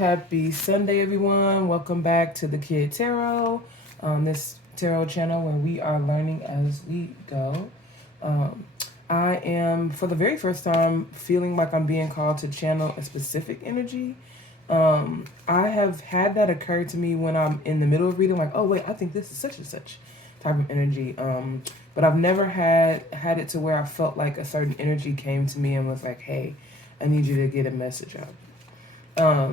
Happy Sunday, everyone. Welcome back to the Kid Tarot, this tarot channel where we are learning as we go. Um, I am, for the very first time, feeling like I'm being called to channel a specific energy. I have had that occur to me when I'm in the middle of reading, like, oh, wait, I think this is such and such type of energy. But I've never had it to where I felt like a certain energy came to me and was like, hey, I need you to get a message out.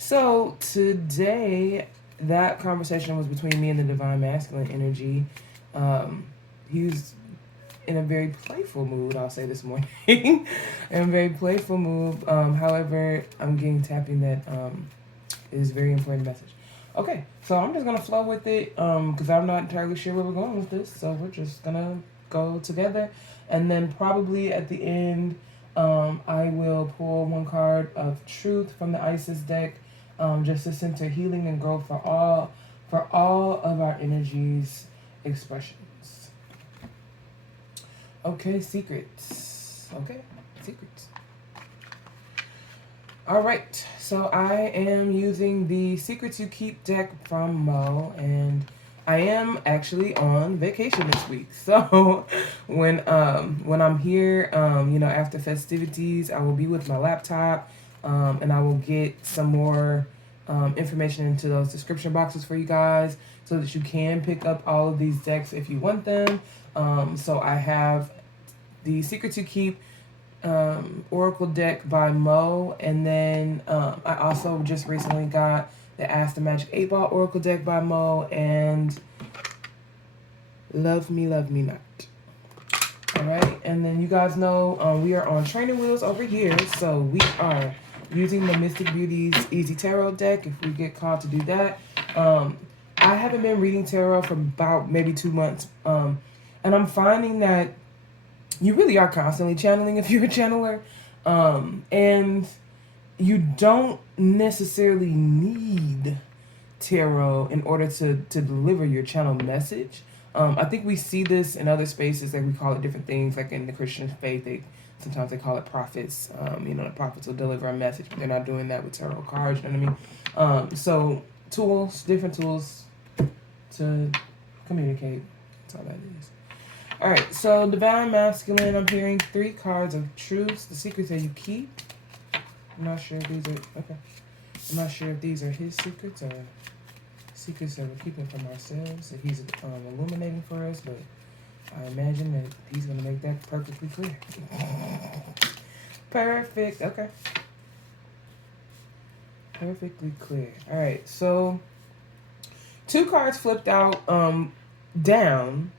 So today, that conversation was between me and the divine masculine energy. He's in a very playful mood, I'll say this morning. In a very playful mood. However, I'm getting tapping that is a very important message. Okay, so I'm just gonna flow with it because I'm not entirely sure where we're going with this. So we're just gonna go together, and then probably at the end, I will pull one card of truth from the Isis deck, just to center healing and growth for all of our energies expressions. Okay, secrets. Okay, secrets. All right, so I am using the Secrets You Keep deck from Mo, and I am actually on vacation this week. So when I'm here, after festivities, I will be with my laptop, and I will get some more information into those description boxes for you guys, so that you can pick up all of these decks if you want them. So I have the Secrets You Keep Oracle deck by Mo, and then I also just recently got the Ask the Magic 8 Ball Oracle deck by Mo, and Love Me Not. Alright, and then you guys know we are on training wheels over here, so we are using the Mystic Beauties Easy Tarot deck if we get called to do that. I haven't been reading tarot for about maybe 2 months, and I'm finding that you really are constantly channeling if you're a channeler. And you don't necessarily need tarot in order to deliver your channel message. I think we see this in other spaces, like we call it different things, like in the Christian faith, sometimes they call it prophets. The prophets will deliver a message, but they're not doing that with tarot cards, you know what I mean? So different tools to communicate. That's all that is. Alright, so Divine Masculine, I'm hearing 3 cards of truths, the secrets that you keep. I'm not sure if these are, okay. I'm not sure if these are his secrets or secrets that we're keeping from ourselves, that he's illuminating for us, but I imagine that he's going to make that perfectly clear. Perfect, okay. Perfectly clear. Alright, so 2 cards flipped out down,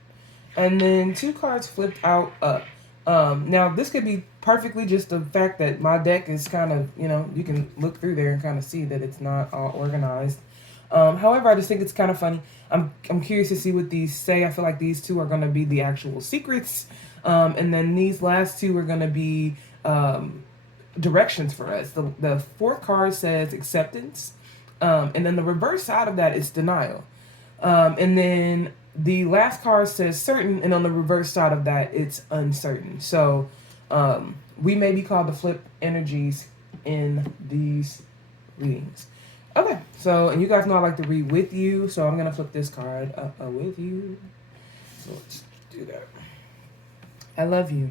and then 2 cards flipped out up. Now, this could be perfectly just the fact that my deck is kind of, you can look through there and kind of see that it's not all organized. However, I just think it's kind of funny. I'm curious to see what these say. I feel like these 2 are going to be the actual secrets. And then these last 2 are going to be directions for us. The 4th card says acceptance. And then the reverse side of that is denial. And then the last card says certain, and on the reverse side of that, it's uncertain. So we may be called to flip energies in these readings. Okay, so, and you guys know I like to read with you, so I'm going to flip this card with you. So let's do that. I love you.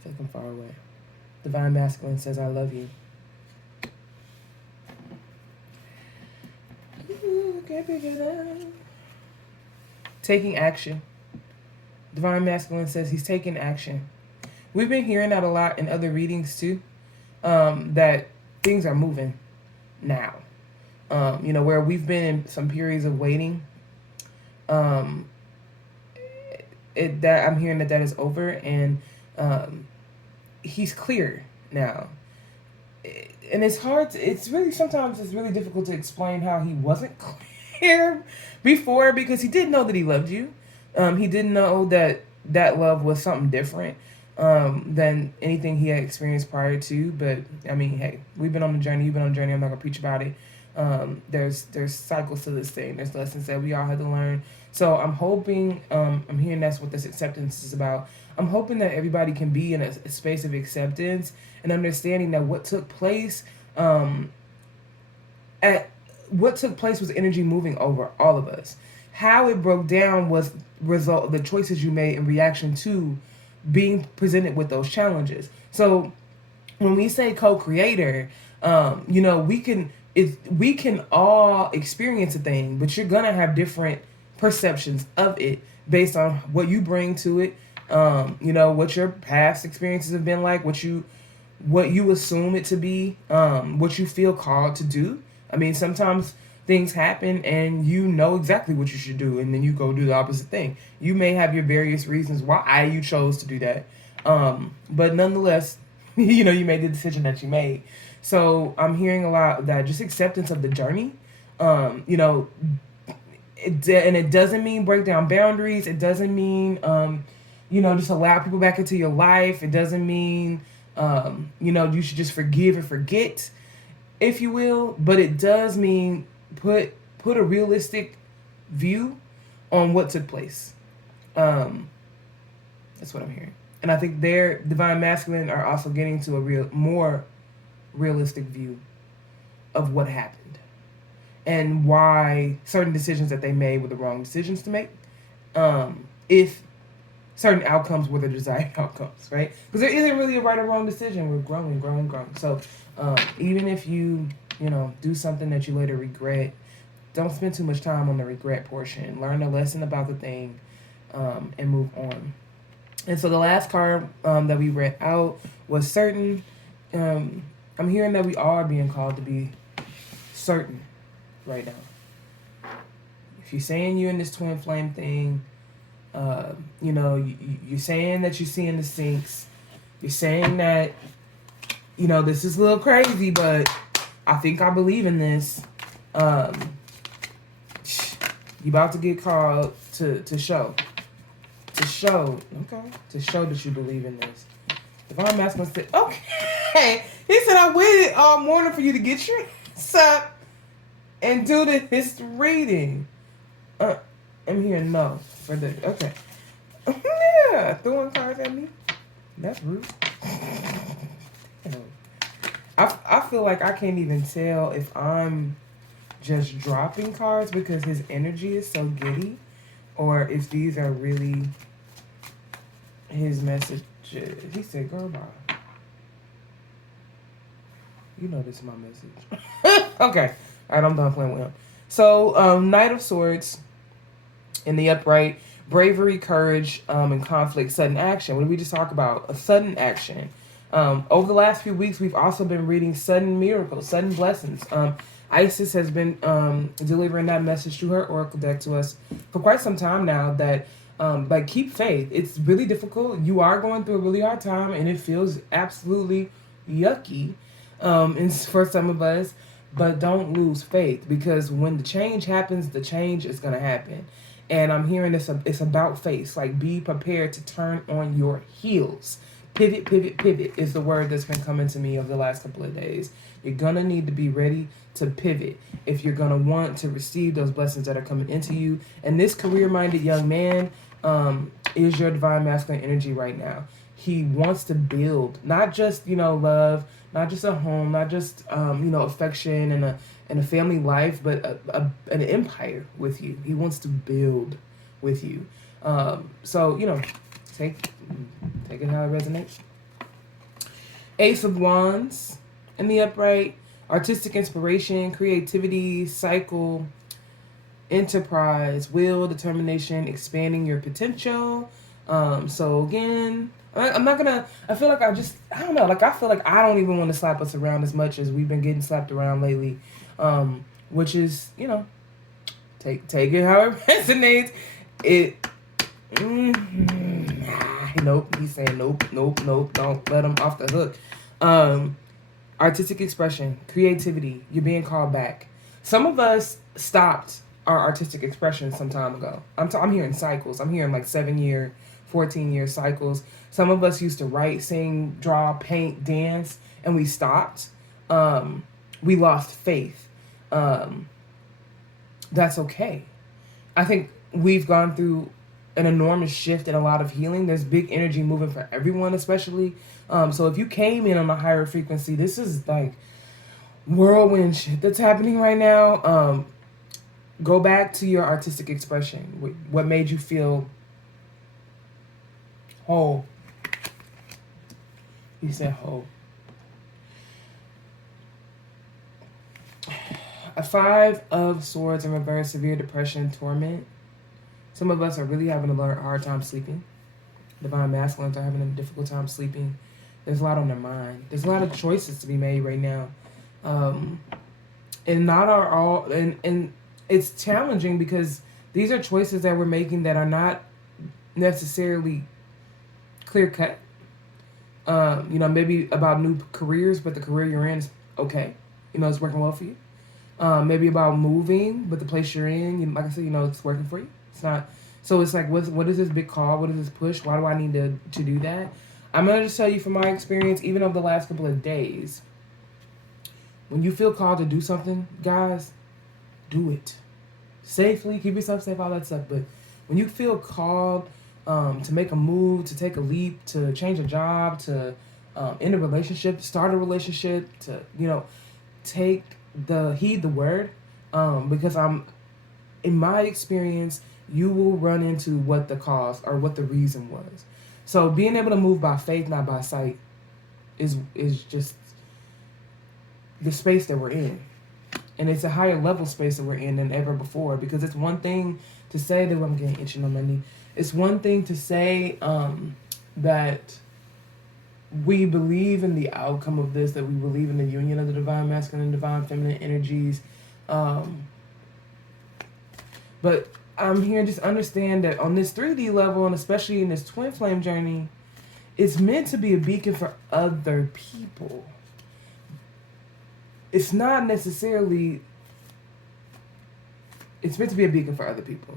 I feel like I'm far away. Divine Masculine says, I love you. Ooh, can't pick it up. Taking action. Divine Masculine says he's taking action. We've been hearing that a lot in other readings too, that things are moving now. Where we've been in some periods of waiting, that I'm hearing that is over, and he's clear now. And it's hard. Sometimes it's really difficult to explain how he wasn't clear before, because he did know that he loved you. He didn't know that love was something different than anything he had experienced prior to. But I mean, hey, we've been on the journey. You've been on the journey. I'm not gonna preach about it. There's cycles to this thing. There's lessons that we all had to learn. So I'm hoping, I'm hearing that's what this acceptance is about. I'm hoping that everybody can be in a space of acceptance and understanding that what took place at what took place was energy moving over all of us. How it broke down was result of the choices you made in reaction to being presented with those challenges. So when we say co-creator, we can all experience a thing, but you're gonna have different perceptions of it based on what you bring to it. What your past experiences have been like, what you assume it to be, what you feel called to do. I mean, sometimes things happen and you know exactly what you should do, and then you go do the opposite thing. You may have your various reasons why you chose to do that, but nonetheless, you made the decision that you made. So I'm hearing a lot of that, just acceptance of the journey. And it doesn't mean break down boundaries. It doesn't mean, just allow people back into your life. It doesn't mean, you should just forgive and forget, if you will. But it does mean put a realistic view on what took place. That's what I'm hearing. And I think their divine masculine are also getting to a more realistic view of what happened and why certain decisions that they made were the wrong decisions to make. If certain outcomes were the desired outcomes, right? Because there isn't really a right or wrong decision. We're growing. So even if you do something that you later regret, don't spend too much time on the regret portion. Learn a lesson about the thing, and move on. And so the last card that we read out was certain. I'm hearing that we are being called to be certain right now. If you're saying you're in this twin flame thing, you're saying that you're seeing the sinks. You're saying that, this is a little crazy, but I think I believe in this. You about to get called to show. To show that you believe in this. Divine Masculine said, okay. He said, I waited all morning for you to get your ass up and do this reading. I'm hearing no for the, okay. Yeah, throwing cards at me. That's rude. I feel like I can't even tell if I'm just dropping cards because his energy is so giddy, or if these are really his messages. He said, girl, bye. You know this is my message. Okay. All right, I'm done playing with him. So, Knight of Swords in the upright, bravery, courage, and conflict, sudden action. What did we just talk about? A sudden action. Over the last few weeks, we've also been reading sudden miracles, sudden blessings. Isis has been delivering that message through her oracle deck to us for quite some time now that keep faith. It's really difficult. You are going through a really hard time and it feels absolutely yucky for some of us, but don't lose faith, because when the change happens, the change is going to happen. And I'm hearing it's about face. Like, be prepared to turn on your heels. Pivot is the word that's been coming to me over the last couple of days. You're going to need to be ready to pivot if you're going to want to receive those blessings that are coming into you. And this career-minded young man is your divine masculine energy right now. He wants to build, not just, love, not just a home, not just, affection and a family life, but an empire with you. He wants to build with you. So, take it how it resonates. Ace of Wands in the upright, artistic inspiration, creativity, cycle, enterprise, will, determination, expanding your potential. So again, I'm not gonna, I feel like I don't know, I feel like I don't even want to slap us around as much as we've been getting slapped around lately. Which is, take it how it resonates. Nope, he's saying nope, don't let him off the hook. Artistic expression, creativity, you're being called back. Some of us stopped our artistic expression some time ago. I'm hearing cycles. I'm hearing like 7-year, 14-year cycles. Some of us used to write, sing, draw, paint, dance, and we stopped. We lost faith. That's okay. I think we've gone through an enormous shift and a lot of healing. There's big energy moving for everyone, especially. So if you came in on a higher frequency, this is like, whirlwind shit that's happening right now. Go back to your artistic expression. What made you feel whole? You said whole. A 5 of Swords in reverse, severe depression, torment. Some of us are really having a hard time sleeping. Divine masculines are having a difficult time sleeping. There's a lot on their mind. There's a lot of choices to be made right now. And not are all, and it's challenging because these are choices that we're making that are not necessarily clear cut. Maybe about new careers, but the career you're in is okay. It's working well for you. Maybe about moving, but the place you're in, like I said, it's working for you. It's not. So it's like, what is this big call? What is this push? Why do I need to do that? I'm going to just tell you from my experience, even over the last couple of days, when you feel called to do something, guys, do it. Safely, keep yourself safe, all that stuff. But when you feel called to make a move, to take a leap, to change a job, to end a relationship, start a relationship, to, heed the word, because in my experience, you will run into what the cause or what the reason was. So being able to move by faith, not by sight, is just the space that we're in. And it's a higher level space that we're in than ever before, because it's one thing to say that I'm getting itching on my knee. It's one thing to say that we believe in the outcome of this, that we believe in the union of the divine masculine and divine feminine energies. But I'm here to just understand that on this 3D level, and especially in this twin flame journey, it's meant to be a beacon for other people. It's not necessarily, it's meant to be a beacon for other people.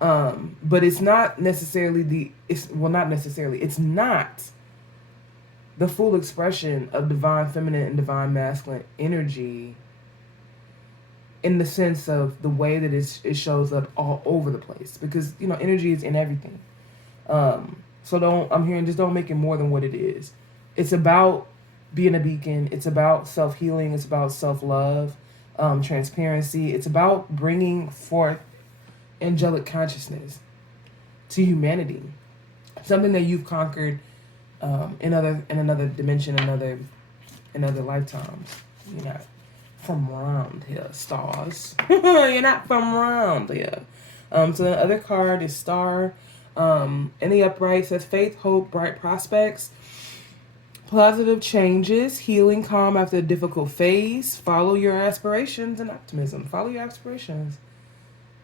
But it's not necessarily it's not the full expression of divine feminine and divine masculine energy in the sense of the way that it shows up all over the place. Because, energy is in everything. So don't make it more than what it is. It's about being a beacon. It's about self-healing. It's about self-love, transparency. It's about bringing forth angelic consciousness to humanity. Something that you've conquered in another dimension, in other lifetimes. You're not from around here, stars. You're not from around here. So the other card is Star. In the upright says faith, hope, bright prospects, positive changes, healing, calm after a difficult phase. Follow your aspirations and optimism. Follow your aspirations.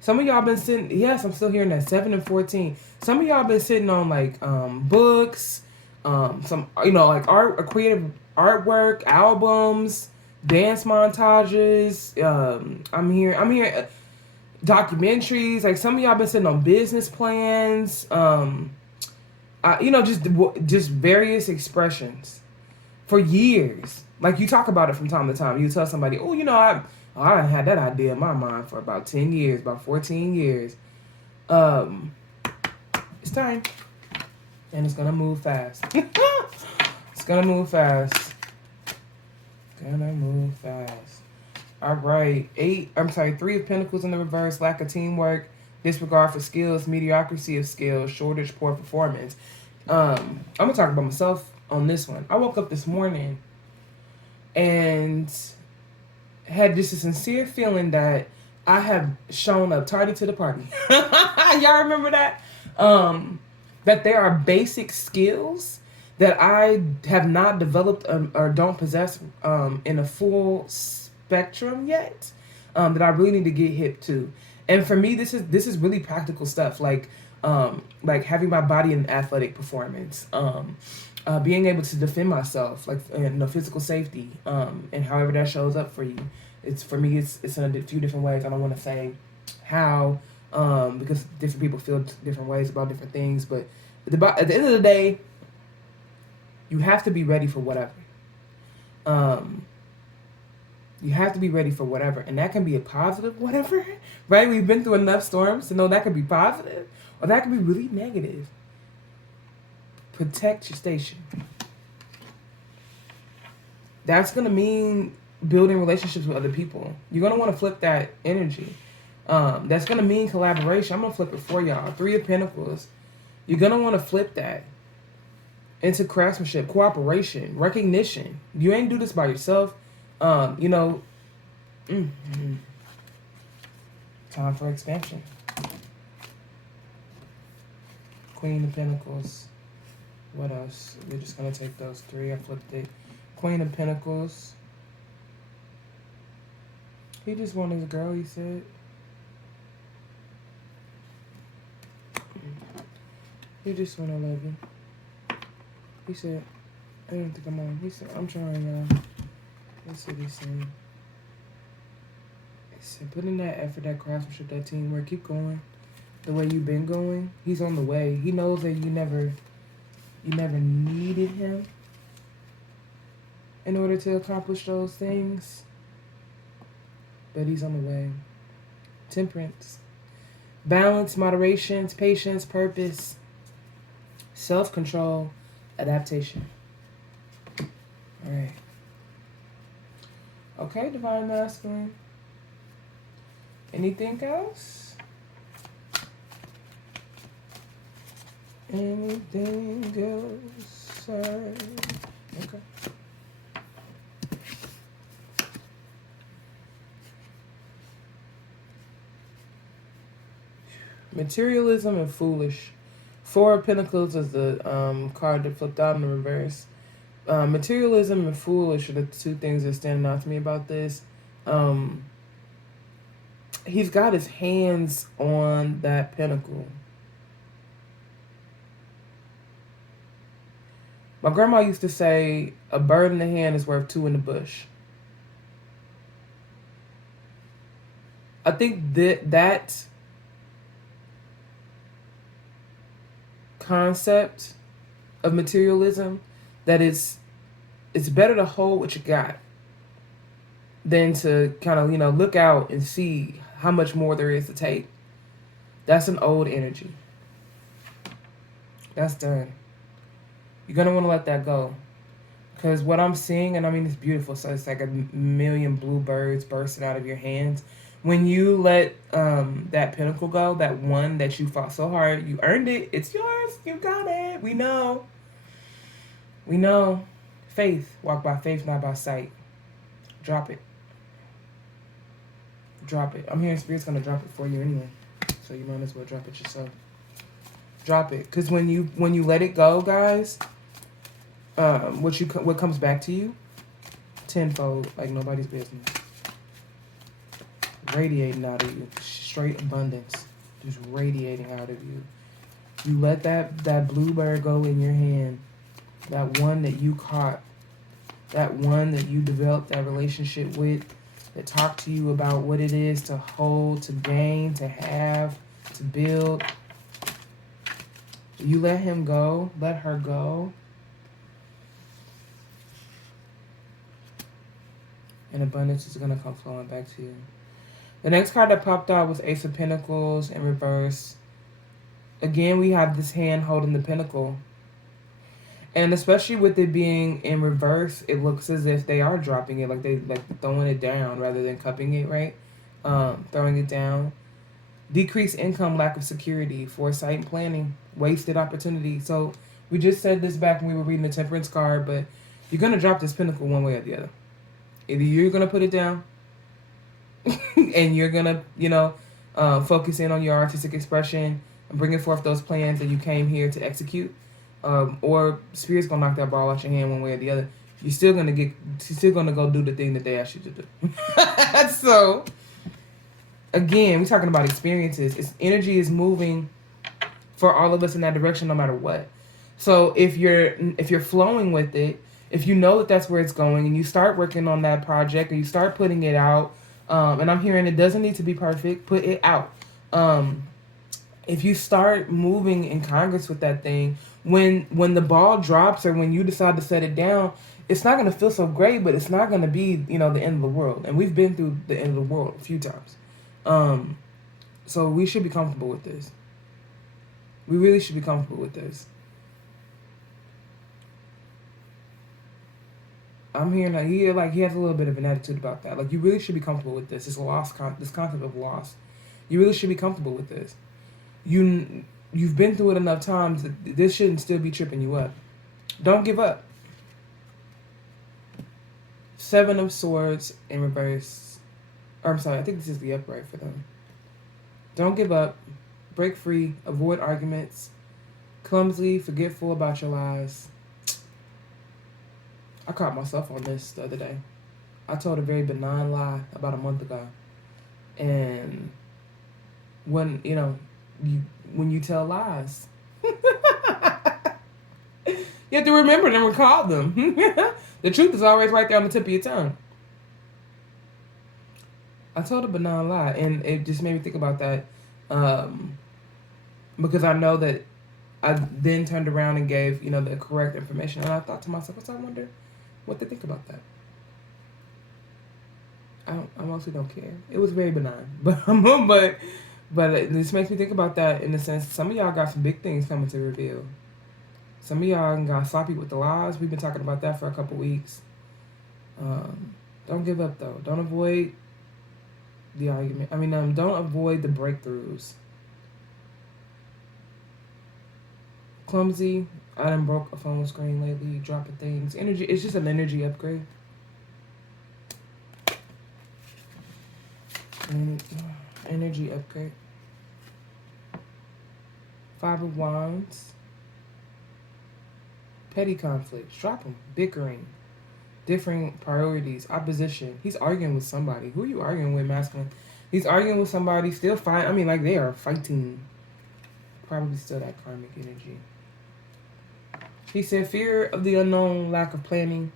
Some of y'all been sitting, yes, I'm still hearing that, 7 and 14. Some of y'all been sitting on like books, some, like creative artwork, albums, dance montages. I'm here documentaries. Like some of y'all been sitting on business plans. Just various expressions for years. Like you talk about it from time to time. You tell somebody, I had that idea in my mind for about 10 years, about 14 years. It's time. And it's gonna move fast. It's gonna move fast. All right. 3 of Pentacles in the reverse, lack of teamwork, disregard for skills, mediocrity of skills, shortage, poor performance. I'm gonna talk about myself on this one. I woke up this morning and had just a sincere feeling that I have shown up tardy to the party. Y'all remember that? That there are basic skills that I have not developed or don't possess in a full spectrum yet, that I really need to get hip to. And for me, this is really practical stuff, like having my body in athletic performance, being able to defend myself, like physical safety, and however that shows up for you. It's in a few different ways. I don't want to say how, because different people feel different ways about different things. But at the end of the day, you have to be ready for whatever. You have to be ready for whatever, and that can be a positive whatever, right? We've been through enough storms to know that could be positive, or that could be really negative. Protect your station. That's gonna mean building relationships with other people. You're going to want to flip that energy. That's going to mean collaboration. I'm going to flip it for y'all. Three of Pentacles. You're going to want to flip that into craftsmanship, cooperation, recognition. You ain't do this by yourself. You know, time for expansion. Queen of Pentacles. What else? We're just going to take those three. I flipped it. Queen of Pentacles. He just wanted his girl, he said. He just want to love you. He said, I didn't think I'm on. He said, I'm trying, y'all. That's what he's saying. He said, put in that effort, that craftsmanship, that teamwork. Keep going the way you've been going. He's on the way. He knows that you never needed him in order to accomplish those things. But he's on the way. Temperance. Balance, moderation, patience, purpose, self-control, adaptation. All right. Okay, Divine Masculine. Anything else? Anything else? Okay. Materialism and foolish. Four of Pentacles is the card that flipped out in the reverse. Materialism and foolish are the two things that stand out to me about this. He's got his hands on that pentacle. My grandma used to say, a bird in the hand is worth two in the bush. I think that concept of materialism, that it's better to hold what you got than to kind of, look out and see how much more there is to take. That's an old energy. That's done. You're going to want to let that go. Because what I'm seeing, and I mean, it's beautiful. So it's like a million bluebirds bursting out of your hands. When you let that pentacle go, that one that you fought so hard, you earned it. It's yours. You got it. We know. We know. Faith. Walk by faith, not by sight. Drop it. Drop it. I'm hearing Spirit's going to drop it for you anyway. So you might as well drop it yourself. Drop it. Because when you let it go, guys, what comes back to you? Tenfold, like nobody's business. Radiating out of you. Straight abundance. Just radiating out of you. You let that bluebird go in your hand. That one that you caught. That one that you developed that relationship with. That talked to you about what it is to hold, to gain, to have, to build. You let him go. Let her go. And abundance is going to come flowing back to you. The next card that popped out was Ace of Pentacles in reverse. Again, we have this hand holding the pentacle. And especially with it being in reverse, it looks as if they are dropping it, like they throwing it down rather than cupping it, right? Throwing it down. Decreased income, lack of security, foresight and planning, wasted opportunity. So we just said this back when we were reading the Temperance card, but you're going to drop this pentacle one way or the other. Either you're going to put it down and you're going to, focus in on your artistic expression and bringing forth those plans that you came here to execute. Or Spirit's going to knock that ball out your hand one way or the other. You're still going to go do the thing that they asked you to do. So, again, we're talking about experiences. Energy is moving for all of us in that direction no matter what. So if you're flowing with it, if you know that that's where it's going and you start working on that project or you start putting it out, and I'm hearing it doesn't need to be perfect, put it out. If you start moving in Congress with that thing, when the ball drops or when you decide to set it down, it's not going to feel so great, but it's not going to be, the end of the world. And we've been through the end of the world a few times. So we should be comfortable with this. We really should be comfortable with this. I'm hearing that he has a little bit of an attitude about that. Like, you really should be comfortable with this. This this concept of loss. You really should be comfortable with this. You've been through it enough times that this shouldn't still be tripping you up. Don't give up. Seven of Swords in reverse. Or, I'm sorry, I think this is the upright for them. Don't give up. Break free. Avoid arguments. Clumsy, forgetful about your lies. I caught myself on this the other day. I told a very benign lie about a month ago. And when you tell lies, you have to remember them and recall them. The truth is always right there on the tip of your tongue. I told a benign lie, and it just made me think about that, because I know that I then turned around and gave the correct information, and I thought to myself, I wonder what they think about that. I mostly don't care. It was very benign, but this makes me think about that in the sense some of y'all got some big things coming to reveal. Some of y'all got sloppy with the lies. We've been talking about that for a couple weeks. Don't give up though. Don't avoid the argument. Don't avoid the breakthroughs. Clumsy. I done broke a phone screen lately, dropping things. Energy. It's just an energy upgrade. Energy upgrade. Five of Wands. Petty conflicts. Drop them. Bickering. Different priorities. Opposition. He's arguing with somebody. Who are you arguing with, masculine? He's arguing with somebody. Still fighting. They are fighting. Probably still that karmic energy. He said fear of the unknown, lack of planning,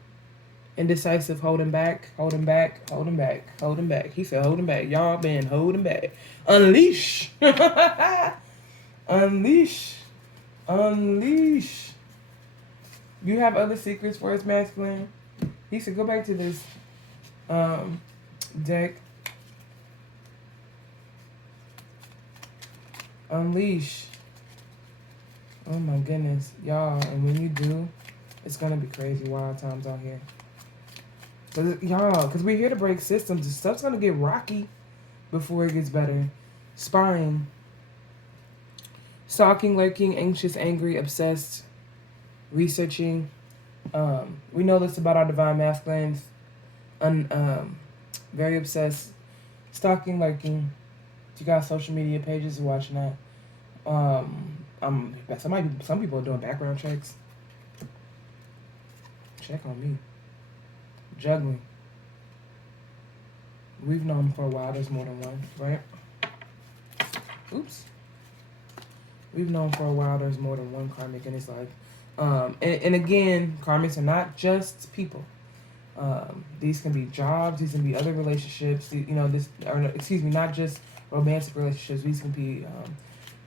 indecisive, holding back. He said holding back. Y'all been holding back. Unleash. Unleash. You have other secrets for us, masculine? He said go back to this deck. Unleash. Oh my goodness, y'all, and when you do, it's gonna be crazy wild times out here. Because we're here to break systems. Stuff's gonna get rocky before it gets better. Spying. Stalking, lurking, anxious, angry, obsessed, researching. We know this about our divine masculines. Very obsessed. Stalking, lurking. If you got social media pages, watching that. Some people are doing background checks. Check on me. Juggling. We've known for a while there's more than one, right? Oops. We've known for a while there's more than one karmic in his life. And again, karmics are not just people. These can be jobs. These can be other relationships. Not just romantic relationships. These can be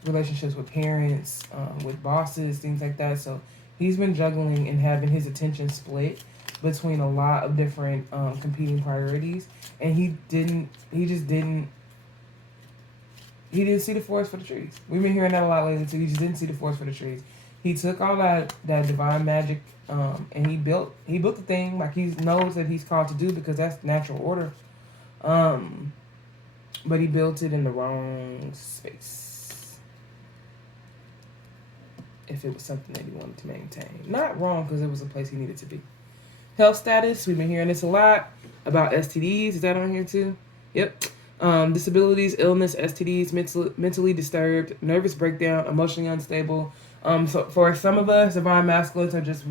relationships with parents, with bosses, things like that. So he's been juggling and having his attention split between a lot of different competing priorities, and he didn't see the forest for the trees. We've been hearing that a lot lately too. He just didn't see the forest for the trees. He took all that divine magic, and he built the thing like he knows that he's called to do, because that's natural order. But he built it in the wrong space. If it was something that he wanted to maintain. Not wrong, because it was a place he needed to be. Health status. We've been hearing this a lot about STDs. Is that on here too? Yep. Disabilities, illness, STDs, mentally disturbed, nervous breakdown, emotionally unstable. So for some of us, divine masculines are just,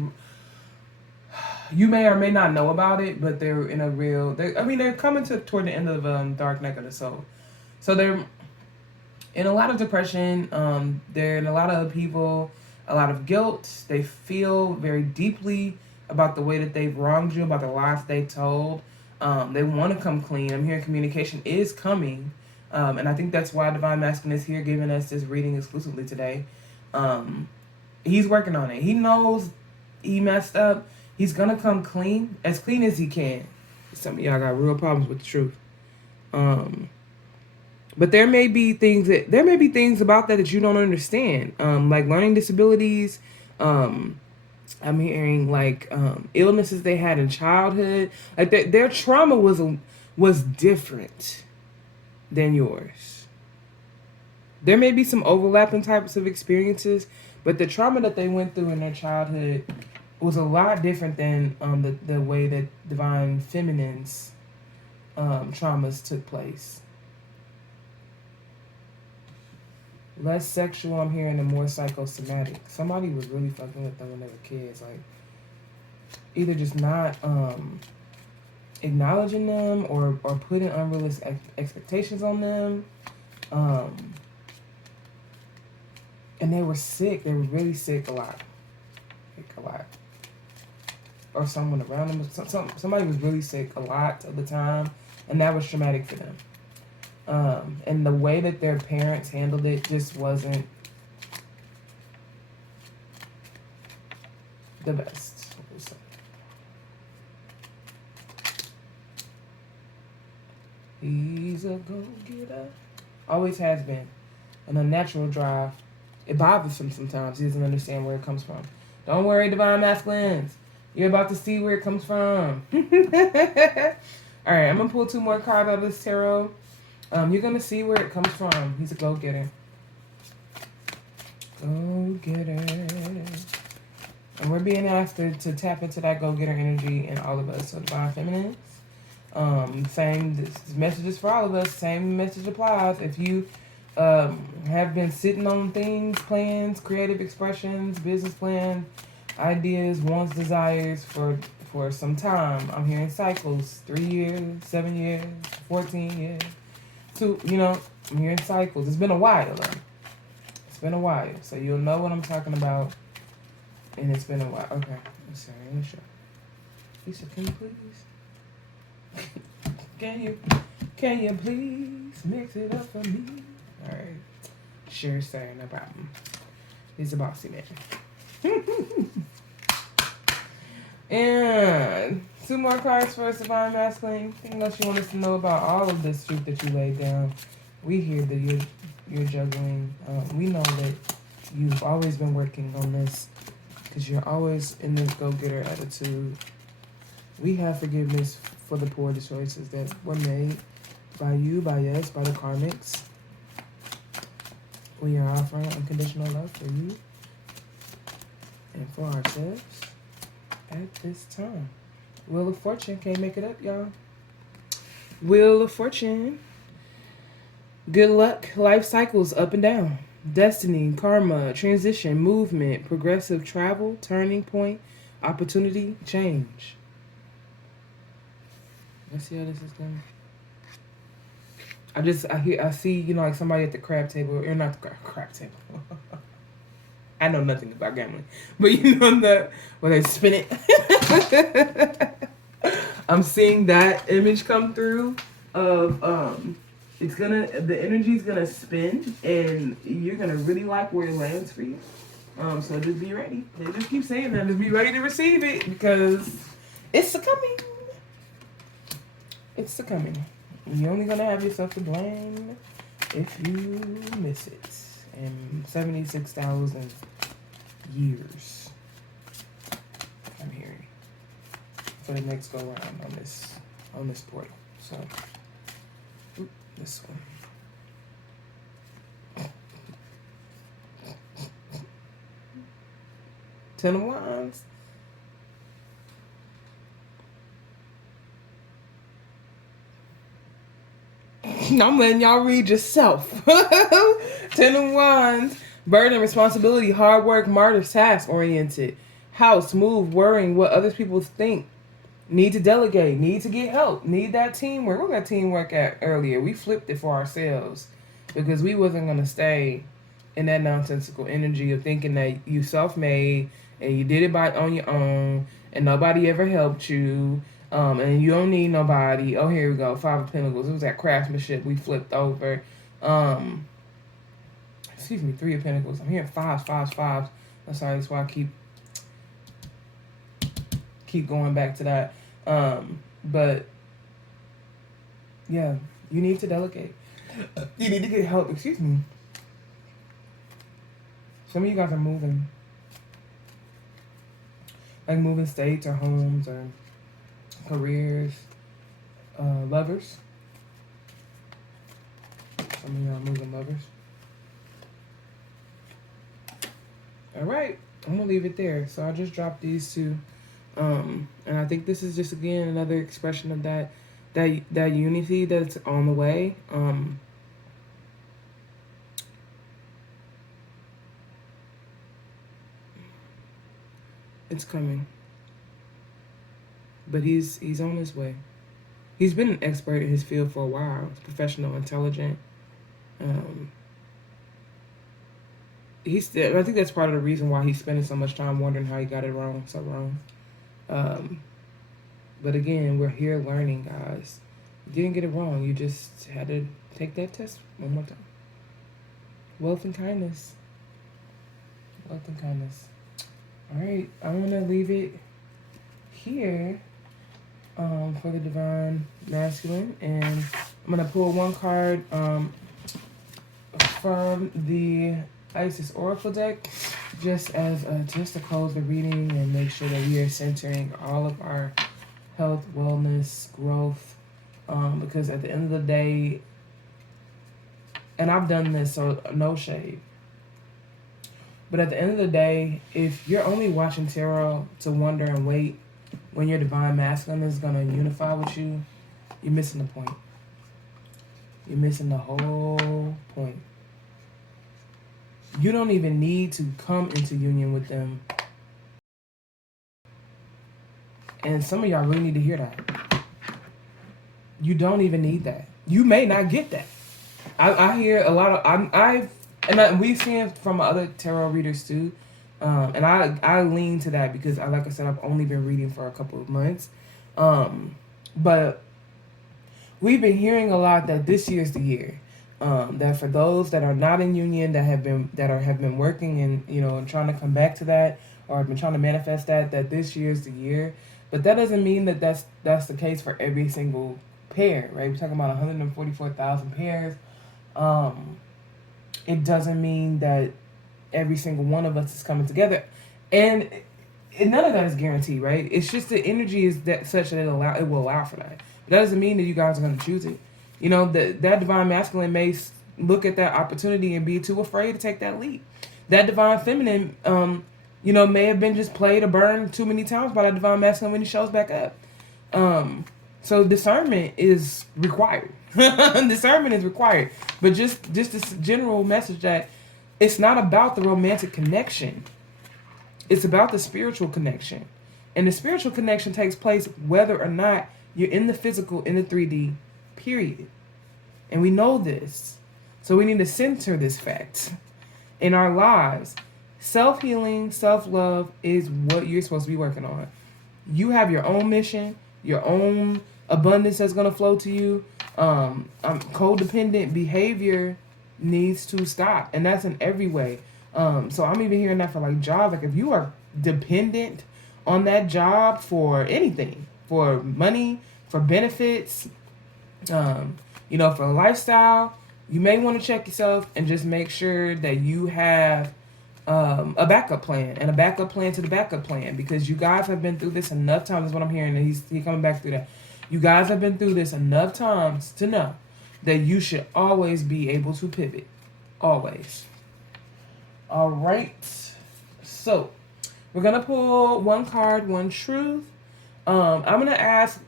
you may or may not know about it, but they're in a real, they're coming toward the end of dark night of the soul. So they're in a lot of depression. They're in a lot of upheaval, a lot of guilt. They feel very deeply about the way that they've wronged you, about the lies they told. They want to come clean. I'm hearing communication is coming. And I think that's why Divine Masculine is here giving us this reading exclusively today. He's working on it. He knows he messed up. He's going to come clean as he can. Some of y'all got real problems with the truth. But there may be things about that you don't understand. Like learning disabilities, I'm hearing like illnesses they had in childhood. Like their trauma was different than yours. There may be some overlapping types of experiences, but the trauma that they went through in their childhood was a lot different than the way that Divine Feminine's traumas took place. Less sexual, I'm hearing, and more psychosomatic. Somebody was really fucking with them when they were kids. Like, either just not acknowledging them or putting unrealistic expectations on them. And they were sick. They were really sick a lot. Like, a lot. Or someone around them. Somebody was really sick a lot of the time. And that was traumatic for them. And the way that their parents handled it just wasn't the best. He's a go-getter. Always has been. And a natural drive. It bothers him sometimes. He doesn't understand where it comes from. Don't worry, Divine Masculines. You're about to see where it comes from. Alright, I'm going to pull 2 more cards out of this tarot. You're going to see where it comes from. He's a go-getter. Go-getter. And we're being asked to tap into that go-getter energy in all of us. So Divine Feminines. This message is for all of us. Same message applies. If you have been sitting on things, plans, creative expressions, business plans, ideas, wants, desires for some time. I'm hearing cycles. 3 years, 7 years, 14 years. I'm hearing cycles. It's been a while, though. It's been a while. So you'll know what I'm talking about. And it's been a while. Okay. I'm sorry. I'm sure. Lisa, can you please? Can you please mix it up for me? All right. Sure, sir. No problem. He's a bossy man. And 2 more cards for us, Divine Masculine. Anything else you want us to know about all of this truth that you laid down? We hear that you're juggling. We know that you've always been working on this because you're always in this go-getter attitude. We have forgiveness for the poor choices that were made by you, by us, by the karmics. We are offering unconditional love for you and for ourselves at this time. Wheel of Fortune. Can't make it up, y'all. Wheel of Fortune. Good luck. Life cycles up and down. Destiny, karma, transition, movement, progressive travel, turning point, opportunity, change. Let's see how this is going. I see, like somebody at the crab table, or not the crab table. I know nothing about gambling, but when they spin it. I'm seeing that image come through of the energy's gonna spin, and you're gonna really like where it lands for you. So just be ready. They just keep saying that. Just be ready to receive it because it's succumbing. It's succumbing. You're only gonna have yourself to blame if you miss it. In 76,000 years, I'm hearing, for the next go around on this portal. So, this one. 10 of Wands. I'm letting y'all read yourself. 10 of Wands. Burden, responsibility, hard work, martyr, task oriented. House, move, worrying what other people think. Need to delegate. Need to get help. Need that teamwork. Where got teamwork at earlier? We flipped it for ourselves because we wasn't going to stay in that nonsensical energy of thinking that you self-made and you did it on your own and nobody ever helped you. And you don't need nobody. Oh, here we go. 5 of Pentacles. It was that craftsmanship we flipped over. Excuse me, 3 of Pentacles. I'm hearing 5s. That's sorry. That's why I keep going back to that. But yeah, you need to delegate. You need to get help. Excuse me. Some of you guys are moving. like moving states or homes or careers, lovers. Some of y'all moving lovers. All right, I'm gonna leave it there. So I just dropped these two, and I think this is just again another expression of that unity that's on the way. It's coming, but he's on his way. He's been an expert in his field for a while. He's professional, intelligent. I think that's part of the reason why he's spending so much time wondering how he got it wrong, so wrong. But again, we're here learning, guys. You didn't get it wrong. You just had to take that test one more time. Wealth and kindness. Wealth and kindness. All right, I'm gonna leave it here for the Divine Masculine, and I'm gonna pull one card from the Isis Oracle deck, just to close the reading and make sure that we are centering all of our health, wellness, growth, because at the end of the day, and I've done this, so no shade, but at the end of the day, if you're only watching tarot to wonder and wait when your Divine Masculine is going to unify with you, you're missing the point. You're missing the whole point. You don't even need to come into union with them. And some of y'all really need to hear that. You don't even need that. You may not get that. I hear a lot of, we've seen from other tarot readers too. And I lean to that because, like I said, I've only been reading for a couple of months. But we've been hearing a lot that this year's the year. That for those that are not in union, that have been working and trying to come back to that, or have been trying to manifest that this year's the year. But that doesn't mean that that's the case for every single pair, right? We're talking about 144,000 pairs. It doesn't mean that every single one of us is coming together, and none of that is guaranteed, right? It's just the energy is that such that it will allow for that. But that doesn't mean that you guys are going to choose it. That Divine Masculine may look at that opportunity and be too afraid to take that leap. That Divine Feminine, may have been just played or burned too many times by that Divine Masculine when he shows back up. So discernment is required. Discernment is required. But just this general message that it's not about the romantic connection. It's about the spiritual connection. And the spiritual connection takes place whether or not you're in the physical, in the 3D, period. And we know this. So we need to center this fact in our lives. Self-healing, self-love is what you're supposed to be working on. You have your own mission, your own abundance that's going to flow to you. Codependent behavior needs to stop, and that's in every way. So I'm even hearing that for like jobs. Like if you are dependent on that job for anything, for money, for benefits, for a lifestyle, you may want to check yourself and just make sure that you have a backup plan and a backup plan to the backup plan, because you guys have been through this enough times. Is what I'm hearing, and he's coming back through that. You guys have been through this enough times to know that you should always be able to pivot. Always. All right. So, we're going to pull one card, one truth. I'm going to ask,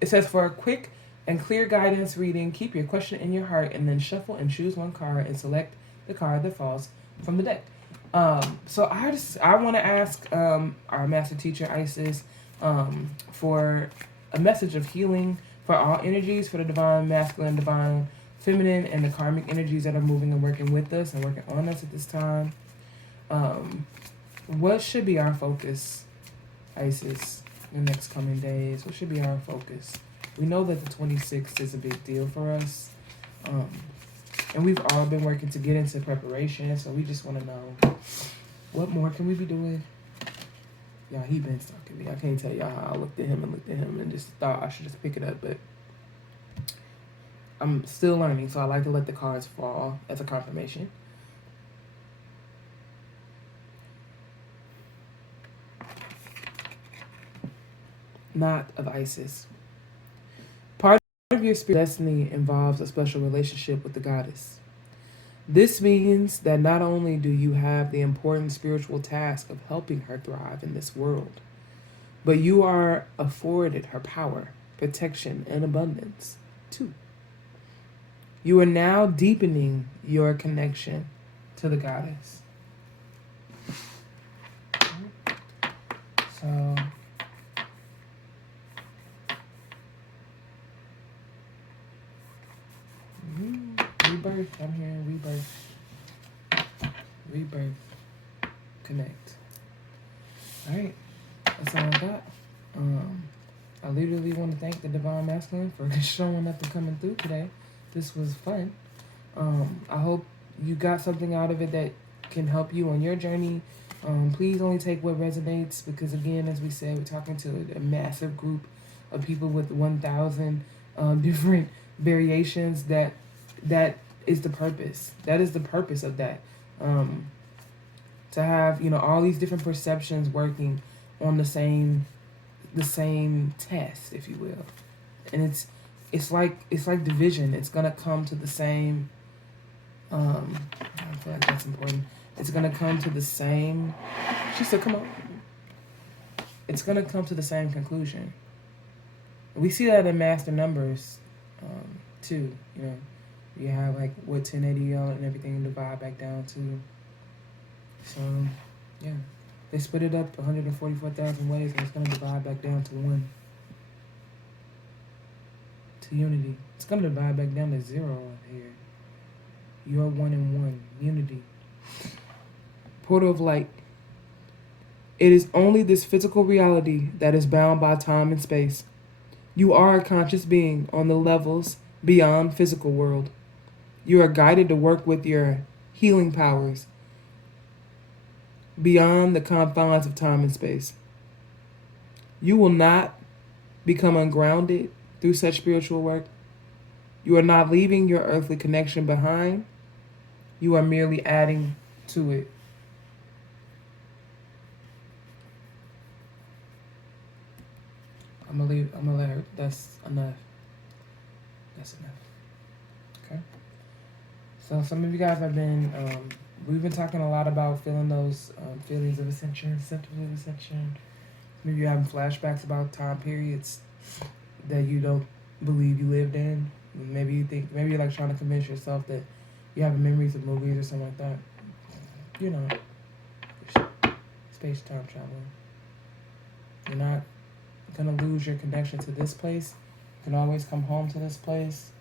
it says for a quick and clear guidance reading, keep your question in your heart and then shuffle and choose one card and select the card that falls from the deck. So I want to ask our master teacher, Isis, for a message of healing for all energies, for the Divine Masculine, Divine Feminine, and the karmic energies that are moving and working with us and working on us at this time. What should be our focus, Isis, in the next coming days? What should be our focus? We know that the 26th is a big deal for us. And we've all been working to get into preparation, so we just want to know, what more can we be doing? Y'all, he been stalking me. I can't tell y'all how I looked at him and just thought I should just pick it up, but I'm still learning, so I like to let the cards fall as a confirmation. not of Isis. Part of your spiritual destiny involves a special relationship with the goddess. This means that not only do you have the important spiritual task of helping her thrive in this world, but you are afforded her power, protection, and abundance, too. You are now deepening your connection to the goddess. So, rebirth. I'm hearing rebirth. Rebirth. Connect. All right. That's all I got. I literally want to thank the Divine Masculine for showing up and coming through today. This was fun. I hope you got something out of it that can help you on your journey. Please only take what resonates, because again, as we said, we're talking to a massive group of people with 1,000 different variations. That is the purpose. That is the purpose of that. To have, all these different perceptions working on the same test, if you will. And it's like division. It's gonna come to the same I feel like that's important. It's gonna come to the same, she said, come on. It's gonna come to the same conclusion. We see that in master numbers, too. You have like what 1080 and everything divide back down to. So yeah. They split it up 144,000 ways, and it's going to divide back down to 1. To unity. It's going to divide back down to 0 here. You're 1 and 1. Unity. Portal of light. It is only this physical reality that is bound by time and space. You are a conscious being on the levels beyond physical world. You are guided to work with your healing powers beyond the confines of time and space. You will not become ungrounded through such spiritual work. You are not leaving your earthly connection behind. You are merely adding to it. I'm gonna let her, that's enough. That's enough. Okay? So some of you guys have been, we've been talking a lot about feeling those feelings of ascension, symptoms of ascension. Maybe you're having flashbacks about time periods that you don't believe you lived in. Maybe you're like trying to convince yourself that you have memories of movies or something like that. Space-time traveling. You're not gonna lose your connection to this place. You can always come home to this place.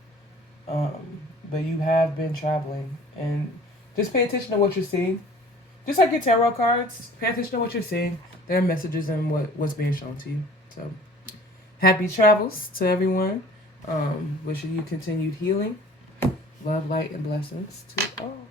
But you have been traveling, and just pay attention to what you're seeing. Just like your tarot cards, pay attention to what you're seeing. There are messages in what's being shown to you. So, happy travels to everyone. Wishing you continued healing, love, light, and blessings to all.